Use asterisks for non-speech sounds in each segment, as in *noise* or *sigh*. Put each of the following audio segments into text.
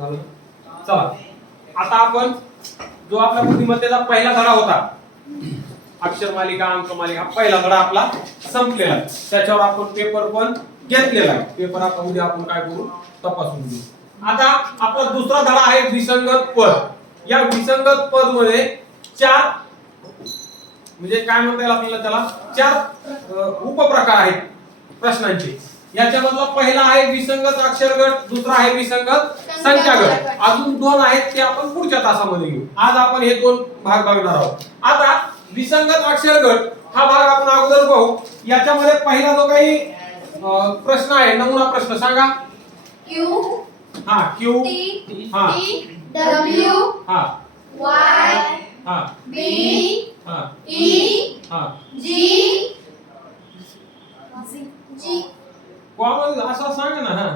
झालं? चला. आता आपण जो आपला बुद्धिमत्तेचा पहिला धडा होता अक्षर मालिका अंक मालिका पहिला धडा आपला संपलेला. त्याच्यावर आपण पेपर पण घेतलेला आहे. पेपर आता उद्या आपण काय करू? तपासून घेऊ. आता आपला दुसरा धडा आहे विसंगत पद. या विसंगत पदमध्ये चार म्हणजे काय म्हणता येईल आपल्याला त्याला? चार उपप्रकार आहेत प्रश्नांचे. याच्यामधला पहिला आहे विसंगत अक्षर गट दुसरा आहे विसंगत संख्या गट अजून दोन आहेत ते आपण पुढच्या तासामध्ये घेऊ. आज आपण हे दोन भाग बघणार आहोत. आता विसंगत अक्षर गट हा भाग आपण अगोदर पाहू याच्यामध्ये पहिला जो काही प्रश्न आहे नमुना प्रश्न सांगा. Q हा क्यू हा. W हा. Y हा. B हा. E हा. G G कॉमन असं सांगा ना हा.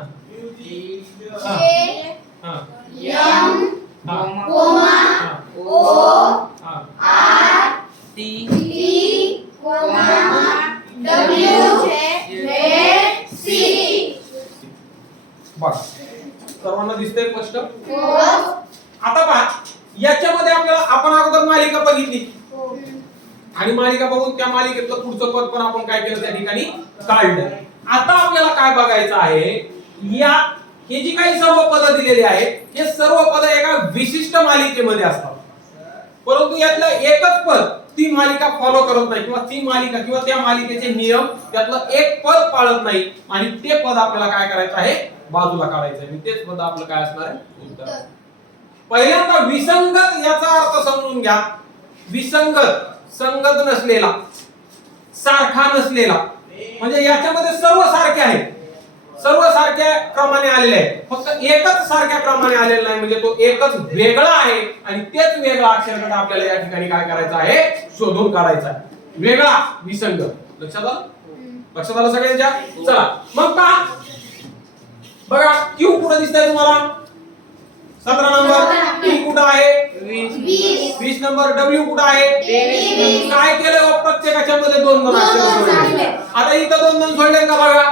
हा. हा. हा. हा हा. टी सर्वांना दिसतंय स्पष्ट? O आता पहा याच्यामध्ये आपल्याला आपण अगोदर मालिका बघितली. आणि मालिका बघून त्या मालिकेतलं पुढचं पद पण आपण काय केलं त्या ठिकाणी काढलं. आता आपल्याला काय बघायचं आहे? या हे जी काही सर्व पद दिलेली आहेत हे सर्व पद एका विशिष्ट मालिकेमध्ये असतात. परंतु यातलं एकच पद ती मालिका फॉलो करत नाही किंवा ती मालिका किंवा त्या मालिकेचे नियम त्यातलं एक पद पाळत नाही आणि ते पद आपल्याला काय करायचं आहे? बाजूला काढायचं आहे. तेच पद आपलं काय असणार आहे? उत्तर. पहिल्यांदा विसंगत याचा अर्थ समजून घ्या. विसंगत संगत नसलेला सारखा नसलेला म्हणजे याच्यामध्ये सर्व सारखे आहेत. सर्व सारख्या क्रमाने आलेले आहेत. फक्त एकच सारख्या क्रमाने आलेला नाही म्हणजे तो एकच वेगळा आहे आणि तेच वेगळा अक्षरगट आपल्याला या ठिकाणी काय करायचं आहे? शोधून काढायचा आहे. वेगळा विसंग. लक्षात आलं? लक्षात आलं सगळ्यांच्या? चला. मग का बघा क्यू कुठं दिसतंय तुम्हाला? सतरा नंबर. टी कुठं आहे? वीस. नंबर. डब्ल्यू कुठं आहे. काय केलं हो? प्रत्येकाच्या मध्ये दोन दोन सोडले. आता इथं दोन दोन सोडले का बघा?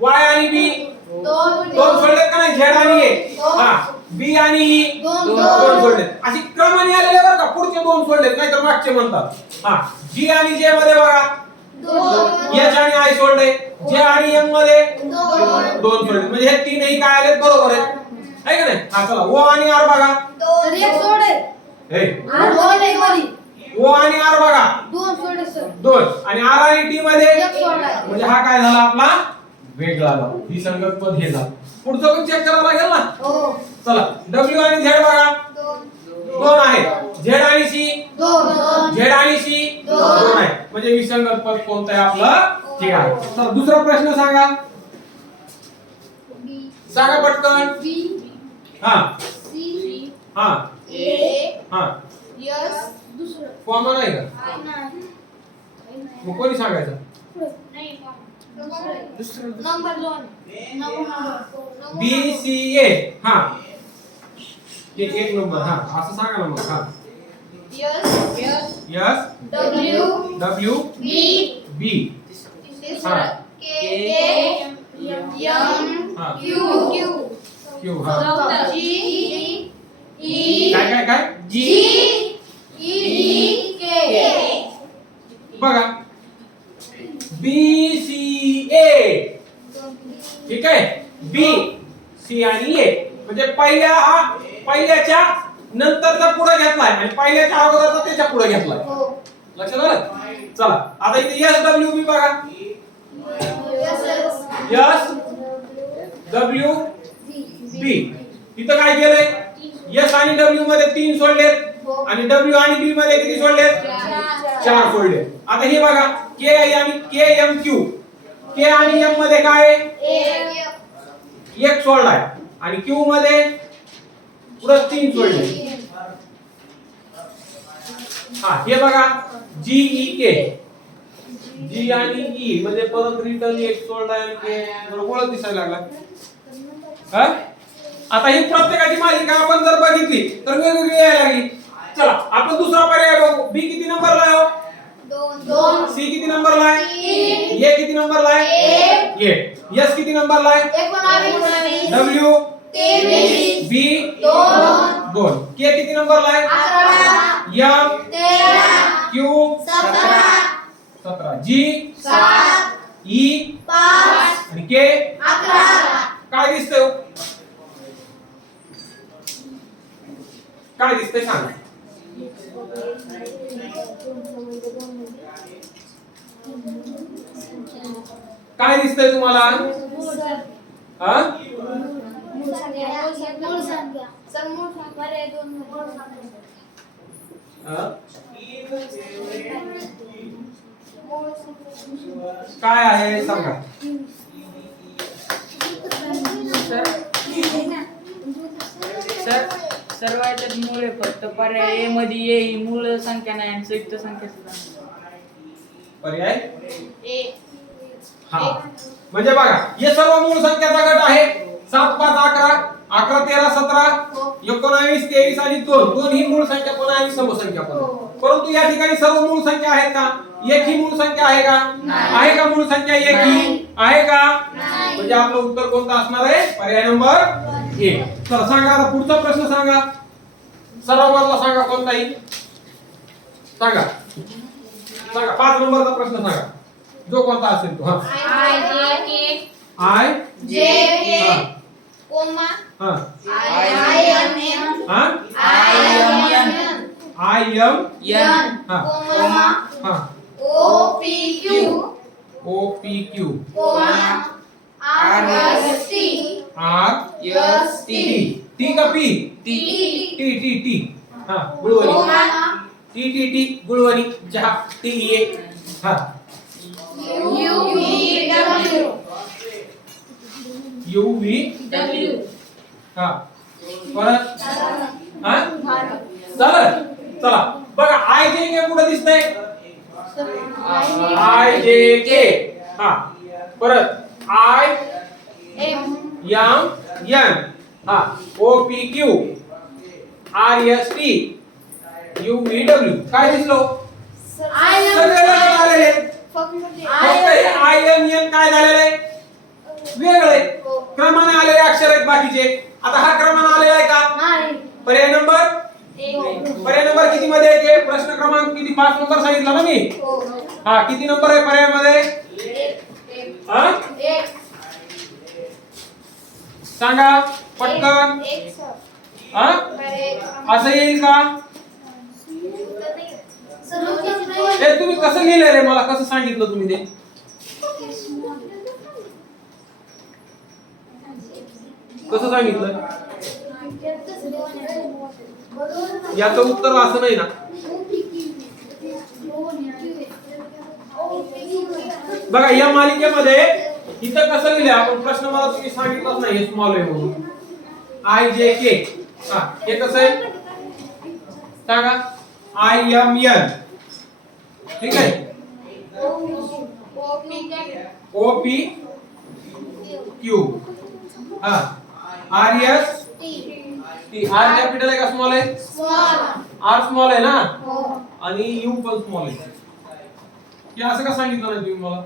वाय आणि बी दोन दोन सोडले का नाही? झेड आणि ए दोन. हा. बी आणि ई दोन, दोन. सोडले अशी क्रमाने आलेले बरं का? पुढचे दोन सोडले नाहीतर मागचे म्हणतात. हा. जी आणि जे मध्ये बघा. दोन. एच आणि आय सोडले. जे आणि एममध्ये दोन. दोन सोडले म्हणजे हे तीनही काय आले बरोबर आहेत. आहे का नाही? हा चला ओ आणि आर बघा. दोन एक सोडे हे. दोन एक वाली. ओ आणि आर बघा. दोन सोडे सर. दोन. आणि आर आणि टी मध्ये? एक म्हणजे हा काय झाला आपला? वेगळा झाला ही संगत पद हे झालं. पुढचं पण चेक करावं लागेल ना? हो. चला. डब्ल्यू आणि झेड बघा. दोन. आहे. झेड आणि सी दोन. झेड आणि सी दोन. आहे. म्हणजे विसंगत पद कोणतं आहे आपलं? ठीक आहे. चला दुसरा प्रश्न सांगा. सांगा पटकन. बी. हा. सी हा. ए हा. यस. दुसरं कॉमन आहे का? नाही. मग कोणी सांगायचं? दुसरं. नंबर दोन. बी सी ए हा. एक एक नंबर हा. असं सांगा ना मग. हा. Yes yes yes W W B B तिसरं. के के एम हा. क्यू क्यू हा। ई काय काय काय? G E K. बघा. बी सी ए ठीक आहे? बी सी आणि ए म्हणजे पहिल्या हा पहिल्याच्या नंतरचा पुढे घेतलाय. आणि पहिल्याच्या अगोदरचा त्याच्या पुढे घेतलाय. हो. लक्षात आलं? चला. आता इथे एस डब्ल्यू बी बघा. Yes S W B. इथं काय केलंय? एस आणि डब्ल्यू मध्ये तीन सोडलेत आणि डब्ल्यू आणि बी मध्ये किती सोडलेत? चार सोडले आता हे बघा के आणि के एम क्यू के आणि एममध्ये काय? एक सोडलाय. आणि क्यू मध्ये पुढे तीन सोडले हा हे बघा जीई के जी आणि ई म्हणजे परत रिटर्न एक सोडलाय आणि ओळख दिसायला लागला. हा? आता ही प्रत्येकाची मालिका आपण जर बघितली तर वेगवेगळी यायला लागली चला आपण दुसरा पर्याय बघू. बी किती नंबरला आहे हो? दोन सी किती नंबरला आहे? ए किती नंबरला आहे? ए एस किती नंबरला आहे? डब्ल्यू बी दोन. के किती नंबरला आहे? एम क्यू सतरा. सतरा. जी सात. ई पाच. आणि के अकरा. काय दिसतंय काय दिसतंय सांग. काय दिसतंय तुम्हाला? हा? काय आहे? सांगा सर सर्व याच्यात मूळ आहे फक्त. पर्याय ए मध्ये येई मूळ संख्या नाही आणि संयुक्त संख्या सुद्धा नाही. पर्याय? हा. म्हणजे बघा हे सर्व मूळ संख्याचा गट आहे. सात पाच अकरा अकरा तेरा सतरा एकोणावीस तेवीस आणि दोन. दोन ही मूळ संख्या पण आहे आणि समसंख्या पण आहे. परंतु या ठिकाणी सर्व मूळ संख्या आहेत का? एक ही मूळ संख्या आहे का? आहे का मूळ संख्या एक ही? आहे का? म्हणजे आपलं उत्तर कोणतं असणार आहे? पर्याय नंबर एक चला सांगा आता पुढचा प्रश्न सांगा. सर्वांना सांगा कोणताही. सांगा. सांगा पाच नंबरचा प्रश्न सांगा. जो कोणता असेल तो हा. आय. जे हा. कोमा. हा. आय एन एन हा? I N N. I M N हा. कोमा. हा. O P Q. O P Q. Comma. R S T. R S T. T. का P? T. T T T. हा गुळवणी. T T T गुळवणी. चहा T A. हा. U V W. U V W. हा. परत? हा? चालेल चला. बघा आय जे के कुठे दिसतंय? आय जे के. हा. परत? आय. एम. एम एन हा O P Q R S T U V W काय दिसलो आलेले फक्त आय एम एन काय झालेलं आहे वेगळे क्रमाने आलेले अक्षर आहेत बाकीचे आता हा क्रमाने आलेला आहे का पर्याय नंबर पर्याय नंबर किती मध्ये येते प्रश्न क्रमांक किती पाच नंबर सांगितला ना मी हा किती नंबर आहे पर्यायमध्ये हा सांगा पटकन. हा? असं येईल का? तुम्ही कसं लिहिलंय रे? मला कसं सांगितलं तुम्ही ते? कसं सांगितलं? याचं उत्तर असं नाही ना. बघा या मालिकेमध्ये इथं कसं लिहिलंय? आपण प्रश्न मला तुम्ही सांगितलाच नाही हे स्मॉल आहे म्हणून. आय जे के हा हे कसं आहे? सांगा. आय एम एन ठीक आहे? ओ पी क्यू हा. R S T R capital आहे का स्मॉल आहे? आर स्मॉल आहे ना? आणि यू पण स्मॉल आहे. हे असं का सांगितलं नाही तुम्ही मला?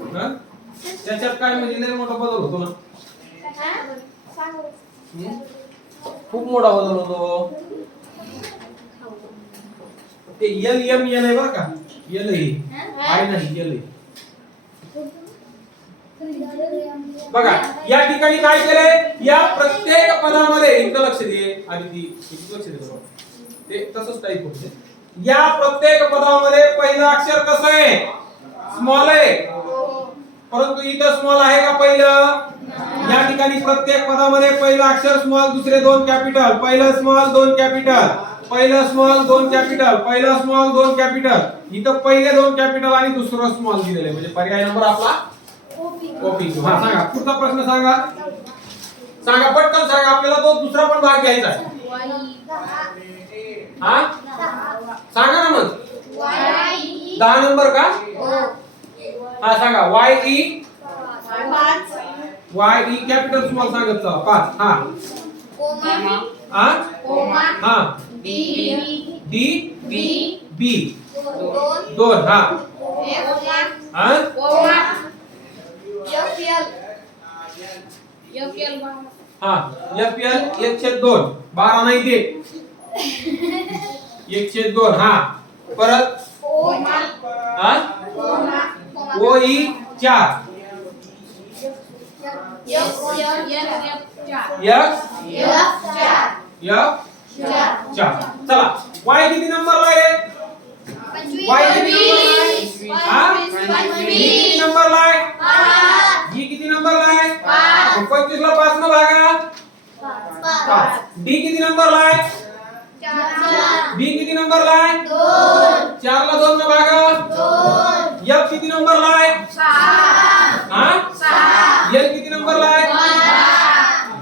त्याच्यात काय म्हणजे लय मोठा बदल होतो ना? खूप मोठा बदल होतो. ते एल एम एन आहे बरं का? एल आहे. आय नाही एल बघा या ठिकाणी काय केलंय? या प्रत्येक पदामध्ये इथं लक्ष दे. आणि ती लक्ष दे बरोबर. ते तसंच टाईप होते. या प्रत्येक पदामध्ये पहिलं अक्षर कसं आहे? स्मॉल आहे. परंतु इथं स्मॉल आहे का पहिलं? या ठिकाणी प्रत्येक पदामध्ये पहिलं अक्षर स्मॉल दुसरे दोन कॅपिटल पहिलं स्मॉल दोन कॅपिटल पहिलं स्मॉल दोन कॅपिटल पहिलं स्मॉल दोन कॅपिटल इथं पहिले दोन कॅपिटल आणि दुसरं स्मॉल दिलेलं म्हणजे पर्याय नंबर आपला? ओपी हा सांगा. पुढचा प्रश्न सांगा. सांगा पटकन सांगा. आपल्याला तो दुसरा पण भाग घ्यायचा आहे. हा? सांगा ना मग. दहा नंबर का? हा सांगा. Y E Y E capital small सांगत चला पाच. हा. हा? हा. डी. बी. दोन. हा. हा? हा. एफ. एल. एक छेद दोन. बारा नाही ते *laughs* एक छेद दोन हा. परत? हा? ओ ई चार। चला वाय किती नंबरला आहे? वाय किती नंबरला आहे? ही? किती नंबरला आहे? पंचवीस ला पाच. न भागा. पाच. डी किती नंबरला आहे? बी किती नंबरला आहे? चार ला दोन. एफ किती नंबरला आहे? हा? एल किती नंबरला आहे?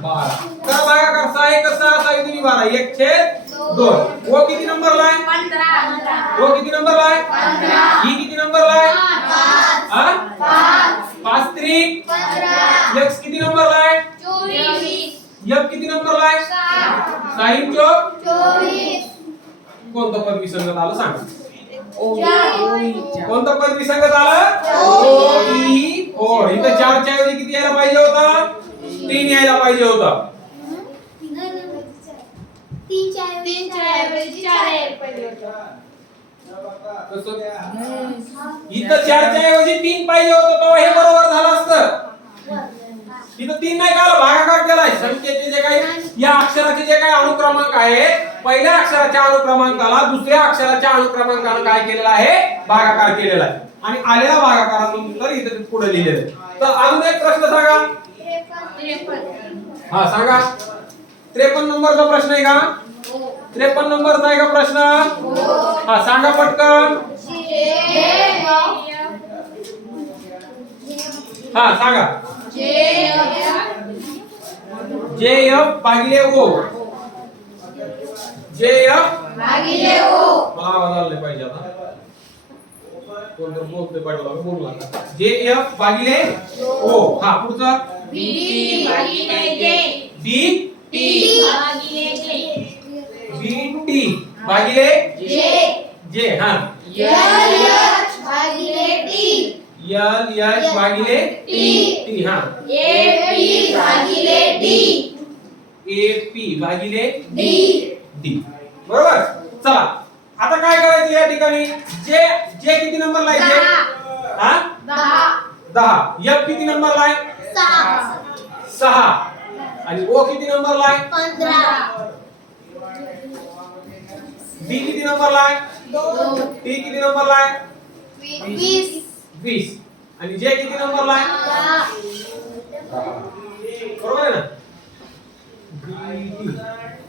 बारा. तर भागा कर सहा एक सहा सहा किती बारा. एक छेद दोन. ओ किती नंबरला आहे? ओ किती नंबरला आहे? ई किती नंबरला आहे? हा पाच. त्रिक. एक्स किती नंबरला आहे? एफ किती नंबरला आहे? साईन चौक. कोणतं विसंगत आलं सांग. कोणतं पद विसंगत आलं? ओ ई ओ इथं चारच्या ऐवजी किती यायला पाहिजे होता? तीन यायला पाहिजे होता. इथं चारच्या ऐवजी तीन पाहिजे होतं तेव्हा हे बरोबर झालं असतं. इथं तीन नाही का भागाकार केलाय. संख्येचे जे काही या अक्षराचे जे काही अनुक्रमांक आहे पहिल्या अक्षराच्या अनुक्रमांकाला दुसऱ्या अक्षराच्या अनुक्रमांकानं काय केलेलं आहे? भागाकार केलेला आहे. आणि आलेला भागाकारानंतर इथं ते पुढे लिहिलेलं आहे. तर अजून एक प्रश्न सांगा. हा सांगा. त्रेपन्न नंबरचा प्रश्न आहे का? त्रेपन्न नंबरचा आहे का प्रश्न? हा सांगा पटकन. हा सांगा. जे एफ भागिले ओ. जे एफ मला आवाज आला नाही पाहिजे आता कोणतर बोलतोय पाहिजे मला, बोलू नका जे एफ भागिले ओ हा पुढचा। B B T. भागिले जे हा। एल एच भागिले टी। हा। ए पी भागिले डी। बरोबर? चला. आता काय करायचं या ठिकाणी? जे जे किती नंबरला आहे? जे हा? दहा. एफ किती नंबरला आहे? सहा. आणि ओ किती नंबरला आहे? डी किती नंबरला आहे? टी किती नंबरला आहे? वीस. आणि जे किती नंबरला आहे? बरोबर आहे ना?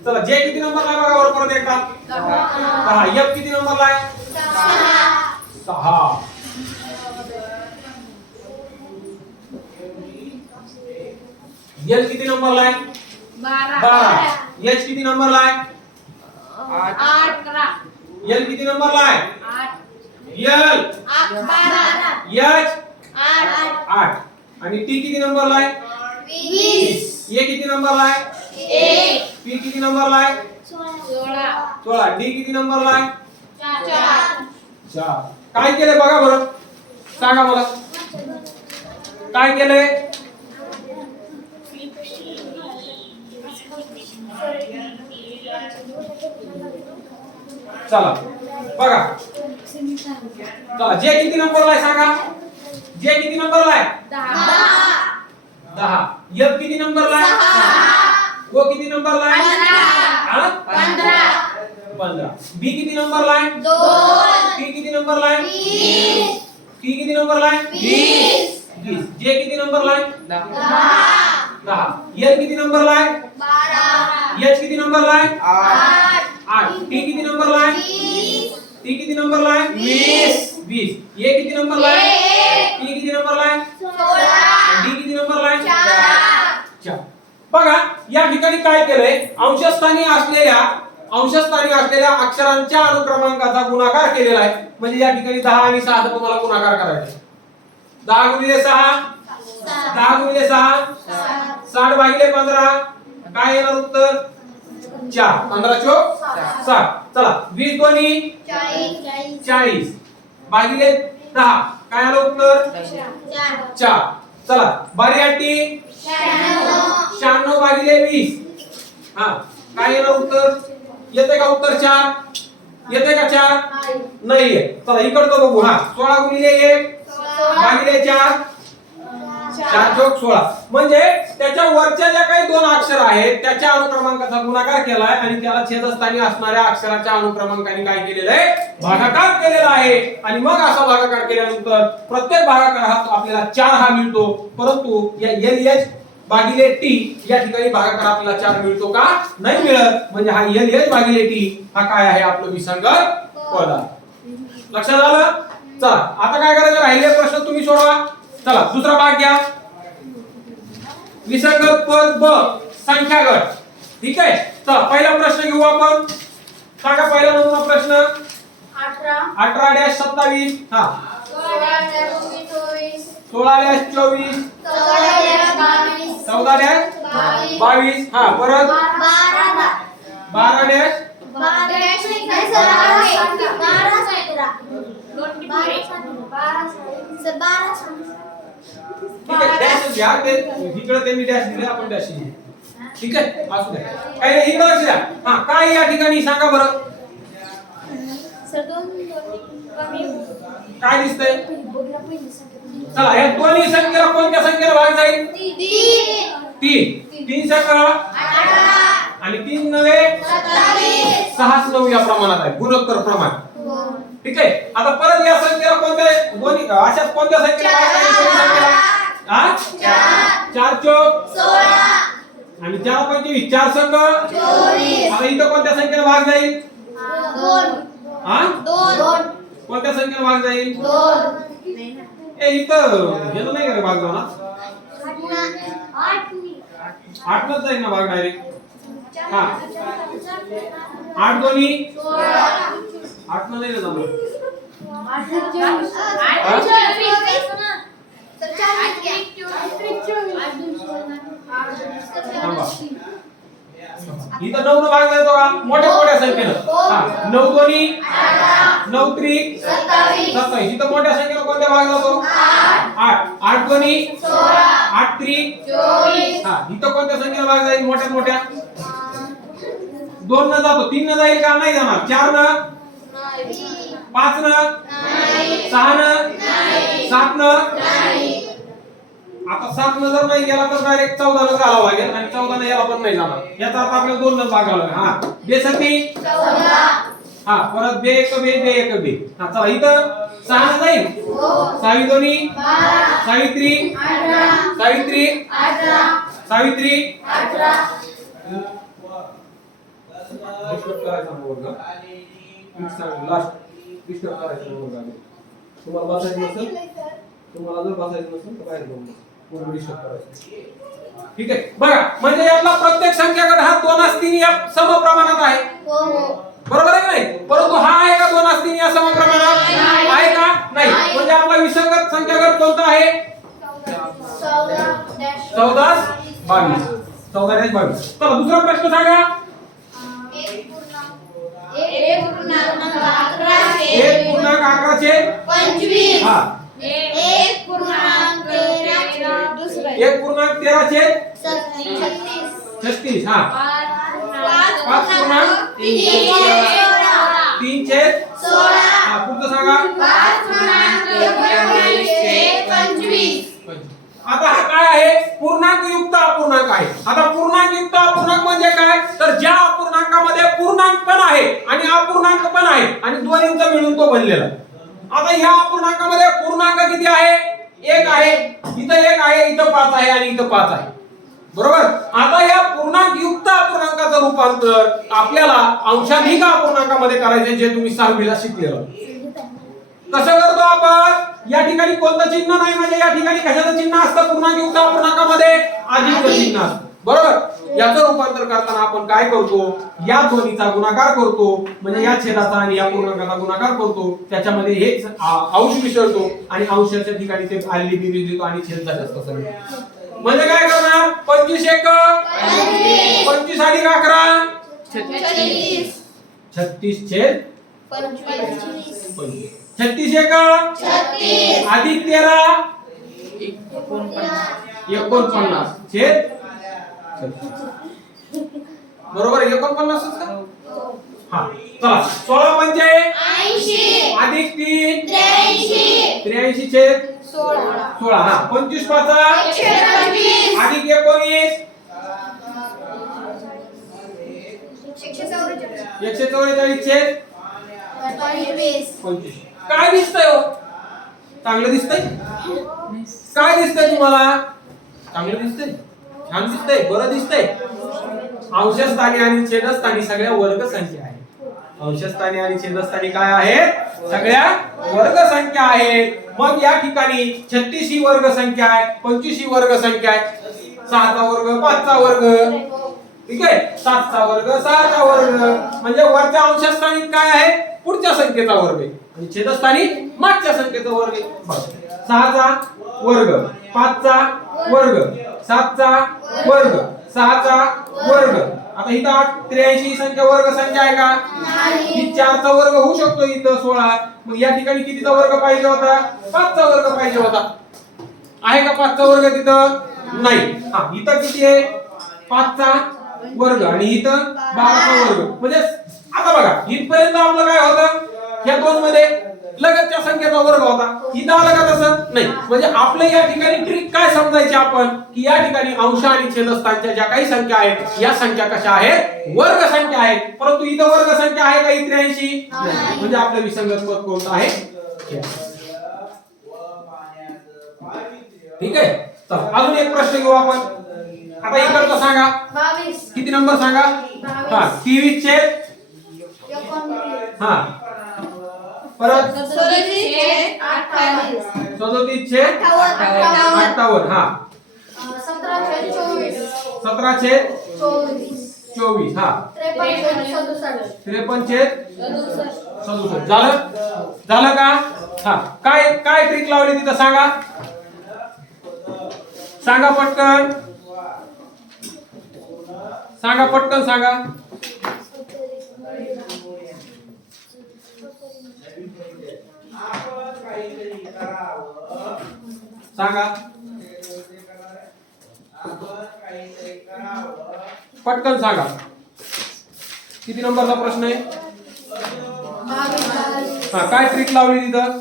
चला जे किती नंबरला आहे बघा बरं परत एकदा. दहा एफ किती नंबरला आहे? सहा. एल किती नंबरला आहे? बारा. एच किती नंबरला आहे? एल किती नंबरला आहे? एल एच आठ. आणि टी किती नंबरला आहे? ए किती नंबरला आहे? पी किती नंबरला आहे? सोळा. डी किती नंबरला आहे? चार. काय केलंय बघा बरं. सांगा मला. काय केलंय? चला. बघा. चला. जे किती नंबरला आहे सांगा. जे किती नंबरला आहे? दहा. एफ किती नंबरला आहे? ओ किती नंबरला आहे हा? पंधरा बी किती नंबरला आहे टी किती नंबरला आहे टी किती नंबरला आहे वीस जे किती नंबरला आहे दहा एल किती नंबरला आहे एच किती नंबरला आहे आठ टी किती नंबरला आहे टी किती नंबरला आहे वीस वीस ए किती नंबरला आहे टी किती नंबरला आहे डी किती नंबरला आहे चार बघा या ठिकाणी काय केलंय? अंशस्थानी असलेल्या अंशस्थानी असलेल्या अक्षरांच्या अनुक्रमांकाचा गुणाकार केलेला आहे. म्हणजे या ठिकाणी दहा आणि सहा तुम्हाला गुणाकार करायचा. दहा गुणिले सहा. दहा गुणिले सहा. साठ भागिले पंधरा. काय येणार उत्तर? चार. पंधरा चोक साठ चला. वीस दोन्ही? चाळीस. भागिले दहा. काय आलं उत्तर? चार. चला. बारी आठी भागिले वीस. हा काय येणार उत्तर? येते का उत्तर चार? येते का चार? नाहीये. चला इकडचं बघू. हा सोळा गुणिले एक भागिले चार. चार चौक सोळा. म्हणजे त्याच्या वरच्या ज्या काही दोन अक्षर आहेत त्याच्या अनुक्रमांकाचा गुणाकार केलाय आणि त्याला छेदस्थानी असणाऱ्या अक्षराच्या अनुक्रमांकाने काय केलेलं आहे? भागाकार केलेला आहे. आणि मग असा भागाकार केल्यानंतर प्रत्येक भागाकार हा आपल्याला चार हा मिळतो. परंतु या एल एच भागिले टी या ठिकाणी भागाकार आपल्याला चार मिळतो का? नाही मिळत. म्हणजे हा एल एच भागिले टी हा काय आहे? आपलं विसंगत पद लक्षात आलं? चला. आता काय करायचं? राहिले प्रश्न तुम्ही सोडवा. चला दुसरा भाग घ्या. विसंगत पद ब संख्या गट ठीक आहे? चला पहिला प्रश्न घेऊ आपण. सांगा पहिला नमुना प्रश्न. अठरा. अठरा डॅश सत्तावीस. हा. सोळा डॅश चोवीस. चौदा डॅश बावीस. हा परत? बारा. बारा डॅश बारा बारा सतरा बारा बारा ठीक आहे डॅश घ्या ते इकडे त्यांनी डॅश दिले आपण डॅश घेऊ ठीक आहे? असू द्या. काय नाही, इकडे लक्ष द्या. हा काय या ठिकाणी सांगा बरं. काय दिसतंय? चला या दोन्ही संख्येला कोणत्या संख्येला भाग जाईल? तीन. तीन. संख्या? आणि तीन नव्हे? सहाच नऊ या प्रमाणात आहे गुणोत्तर प्रमाण. ठीक आहे? आता परत या संख्येला कोणत्या दोन्ही अशाच कोणत्या संख्येला भाग जाईल? दोन्ही संख्येला? हा चार. चौक? आणि चार पंचवीस चार संघ? आता इथं कोणत्या संख्येला भाग जाईल? हा? कोणत्या संख्येला भाग जाईल? ए इथं. गेलं नाही का भाग जाणार. आठलाच जाईल ना भाग डायरेक्ट हा. आठ दोन्ही? आठ नाही ना जाणार थांबा इथं नऊ न भाग जातो का? मोठ्या मोठ्या संख्येनं. नऊ दोन्ही. नऊ त्रिक सत्तावीस. इथं मोठ्या संख्येनं कोणत्या भाग जातो? आठ. आठ. दोन्ही. आठ त्रिक हा. इथं कोणत्या संख्येला भाग जाईल? मोठ्या मोठ्या. दोन न जातो. तीन न जाईल का? नाही जाणार. चार न? पाच न? सहा न? सात न? आता सात न जर नाही गेला तर डायरेक्ट चौदा न घालावं लागेल आणि चौदा न याला पण नाही जाणार. याचा अर्थ आपल्याला दोन न भागावं लागेल. हा. बेसती. हा परत बे एक बे बे एक बे. हा चला इथं सहा न जाईल? सावी दोन्ही सावित्री? सावित्री? सावित्री? डिस्टर्ब करायचा नाही. डिस्टर्ब नाही. तुम्हाला बसायचं नसेल? तुम्हाला जर बसायचं नसेल तर बाहेर जाऊन बसा. ठीक आहे. बघा म्हणजे यातला प्रत्येक संख्या गट हा दोन असतील या सम प्रमाणात आहे बरोबर आहे नाही? परंतु हा आहे का दोन असतील या सम प्रमाणात आहे का? नाही. म्हणजे आपला विसंगत संख्या गट कोणता आहे? चौदा बावीस. चौदा बावीस. चला दुसरा प्रश्न सांगा. एक पूर्णांक अकराशे. पंचवीस. हा. एक पूर्णांक तेराशे छत्तीस छत्तीस हा. पाच पूर्णांक तीन तीन छेद हा पुढचं सांगा. आता हा काय आहे? पूर्णांक युक्त अपूर्णांक आहे. आता पूर्णांक युक्त अपूर्णांक म्हणजे काय? तर ज्या अपूर्णांकामध्ये पूर्णांक पण आहे आणि अपूर्णांक पण आहे आणि दोन्हींचा मिळून तो बनलेला. आता ह्या अपूर्णांकामध्ये पूर्णांक किती आहे? एक आहे इथं एक आहे इथं पाच आहे आणि इथं पाच आहे. बरोबर? आता या पूर्णांक युक्त अपूर्णांकाचं रूपांतर आपल्याला अंशाधिक अपूर्णांकामध्ये करायचे जे तुम्ही सहावीला शिकलेलं. कसं करतो आपण? या ठिकाणी कोणतं चिन्ह नाही म्हणजे या ठिकाणी कशाचं चिन्ह असतं? पूर्णांक युक्त अपूर्णांकामध्ये? अधिक चिन्ह असतं. बरोबर? याचं रूपांतर करताना आपण काय करतो? या दोन्हीचा गुणाकार करतो. म्हणजे या छेदाचा आणि या पूर्णांकाचा गुणाकार करतो. त्याच्यामध्ये हेच आ- अंश मिसळतो आणि अंशाच्या ठिकाणी ते आलेली बेरीज देतो आणि छेद झाले असतं सगळं. म्हणजे काय करणार? पंचवीस एक. पंचवीस. अधिक अकरा. छत्तीस. छेद. छत्तीस एक. अधिक तेरा. एकोणपन्नास. छेद. बरोबर आहे एकोणपन्नासच का? हा चला. सोळा पंचे ऐंशी. अधिक तीन. त्र्याऐंशी. छेद सोळा. हा. पंचवीस पाचा. अधिक एकोणीस. एकशे चौवेचाळीस. छेद पंचवीस. पंचवीस. काय दिसतंय हो? चांगलं दिसतंय? *laughs* काय दिसतंय तुम्हाला? चांगलं दिसतंय? छान दिसतंय बरं दिसतंय. अंशस्थानी आणि छेदस्थानी सगळ्या वर्ग संख्या आहेत. अंशस्थानी आणि छेदस्थानी काय आहेत? सगळ्या वर्ग संख्या आहेत. मग या ठिकाणी छत्तीस ही वर्ग संख्या आहे पंचवीस ही वर्ग संख्या आहे. सहाचा वर्ग पाचचा वर्ग. ठीक आहे? सातचा वर्ग सहाचा वर्ग. म्हणजे वरच्या अंशस्थानी काय आहे? पुढच्या संख्येचा वर्ग आहे. आणि छेदस्थानी मागच्या संख्येचा वर्ग आहे. सहाचा वर्ग. पाचचा वर्ग. सातचा वर्ग. सहाचा वर्ग. आता इथं आठ त्र्याऐंशी संख्या वर्ग संख्या आहे का? ही चारचा वर्ग होऊ शकतो इथं सोळा. मग या ठिकाणी कितीचा वर्ग पाहिजे होता? पाचचा वर्ग पाहिजे होता. आहे का पाचचा वर्ग तिथं? नाही. हा इथं किती आहे? पाचचा वर्ग. आणि इथं बाराचा वर्ग. म्हणजे आता बघा इथपर्यंत आपलं काय होतं? या दोन मध्ये लगतच्या संख्येचा वर्ग होता. इथं आलं का तसं नाही. म्हणजे आपलं या ठिकाणी ट्रिक काय समजायची आपण? की या ठिकाणी अंश आणि छेदस्थानच्या ज्या काही संख्या आहेत या संख्या कशा आहेत? वर्ग संख्या आहेत. परंतु इथं वर्ग संख्या आहे का इथे ऐंशी म्हणजे आपलं विसंगत पद कोणतं आहे? ठीक आहे? चला अजून एक प्रश्न घेऊ आपण. आता इकडचा सांगा. किती नंबर सांगा? हा तेवीस चे? हा. परत? सदतीस चे अठ्ठावन्न. हा. सतराशे चोवीस. हा. त्रेपन्न चे सदुसष्ट. झालं? झालं का? हा. काय काय ट्रिक लावली तिथं? सांगा. सांगा पटकन. सांगा पटकन सांगा. सांगा. पटकन सांगा. किती नंबरचा प्रश्न आहे? हा काय ट्रिक लावली तिथं?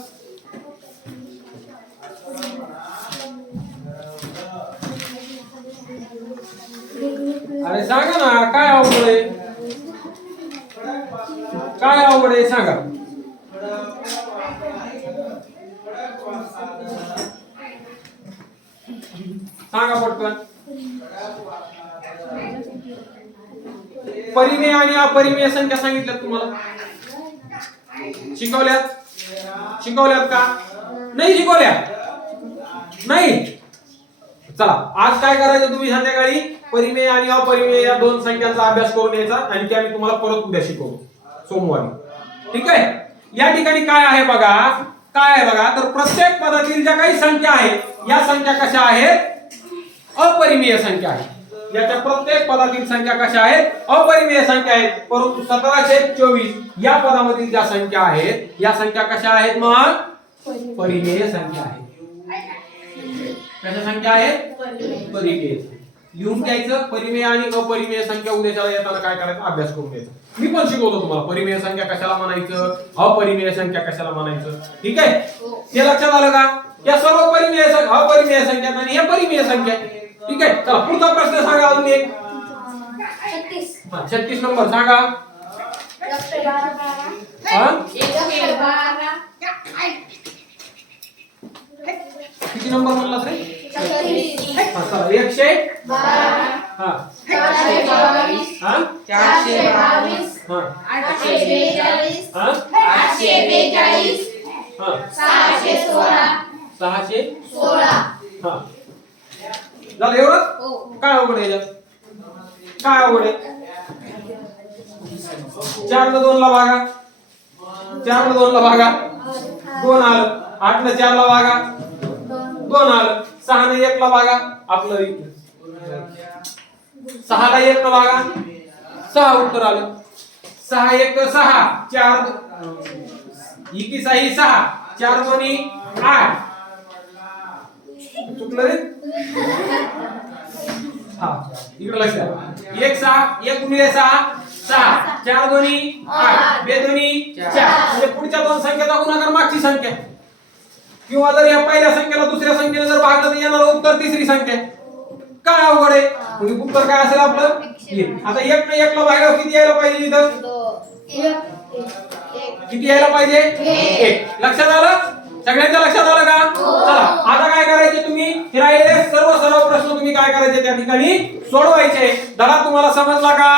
अरे सांगा ना काय अवघड आहे? काय अवघड आहे सांगा. सांगा पटकन. परिमेय आणि अपरिमेय संख्या सांगितल्यात तुम्हाला. शिकवल्यात? शिकवल्यात का? नाही शिकवल्या. नाही. चला आज काय करायचं तुम्ही संध्याकाळी? परिमेय आणि अपरिमेय या दोन संख्यांचा अभ्यास करून यायचा आणि ते आम्ही तुम्हाला परत उद्या शिकवू सोमवारी. ठीक आहे? या ठिकाणी काय आहे बघा? काय आहे बघा? तर प्रत्येक पदातील ज्या काही संख्या आहेत या संख्या कशा आहेत? अपरिमेय संख्या आहे. याच्या प्रत्येक पदातील संख्या कशा आहेत? अपरिमेय संख्या आहेत. परंतु सतराशे चोवीस या पदामधील ज्या संख्या आहेत या संख्या कशा आहेत मग? परिमेय संख्या आहेत. कशा संख्या आहेत? परिमेय. लिहून घ्यायचं परिमेय आणि अपरिमेय संख्या उद्याच्याला येताना काय करायचं? अभ्यास करून घ्यायचा. मी पण शिकवतो तुम्हाला परिमेय संख्या कशाला म्हणायचं? अपरिमेय संख्या कशाला म्हणायचं? ठीक आहे? हे लक्षात आलं का? या सर्व परिमेय अपरिमेय संख्या आणि या परिमेय संख्या. आहे ठीक आहे चला पुढचा प्रश्न सांगा अजून एक. छत्तीस. हा, छत्तीस नंबर सांगा. बारा हा? बारा किती नंबर म्हणलास रे छत्तीस. हा चला एकशे बारा. हा. चारशे बावीस हा? चारशे बावीस. हा. आठशे बेचाळीस. हा? आठशे बेचाळीस. हा. सहाशे सोळा. सहाशे सोळा. हा. झालं एवढं हो. काय अवघड आहे याच्यात? काय अवघड आहे? चार न दोन ला भागा चार न दोन ला भागा दोन आलं. आठ न चार ला भागा दोन आलं. सहा न एक ला भागा आपलं इथं. सहा ला एक ला भागा सहा उत्तर आलं. सहा एक सहा. चार. इकी सहा सहा. चार दोन्ही आठ. चुकलं रे? हा इकडे लक्ष द्या. एक सहा एक गुणिले सहा सहा. चार दोन्ही आठ. बे दोन्ही चार. म्हणजे पुढच्या दोन संख्येचा गुणाकार मागची संख्या. किंवा जर या पहिल्या संख्येला दुसऱ्या संख्येने जर भागलं तर येणार उत्तर तिसरी संख्या. काय अवघड आहे? म्हणजे उत्तर काय असेल आपलं? एक. आता एक ना एकला भागावर किती यायला पाहिजे इथं? किती यायला पाहिजे? एक. लक्षात आलं? सगळ्यांच्या लक्षात आलं का? चला आता काय करायचे तुम्ही? हे राहिलेले सर्व सर्व प्रश्न तुम्ही काय करायचे त्या ठिकाणी? सोडवायचे. धडा तुम्हाला समजला का?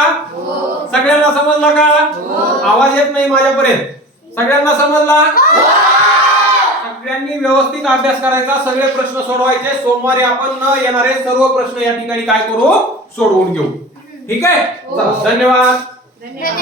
सगळ्यांना समजला का? आवाज येत नाही माझ्यापर्यंत. सगळ्यांना समजला? सगळ्यांनी व्यवस्थित अभ्यास करायचा. सगळे प्रश्न सोडवायचे. सोमवारी आपण न येणारे सर्व प्रश्न या ठिकाणी काय करू? सोडवून घेऊ. ठीक आहे? चला धन्यवाद. धन्यवाद.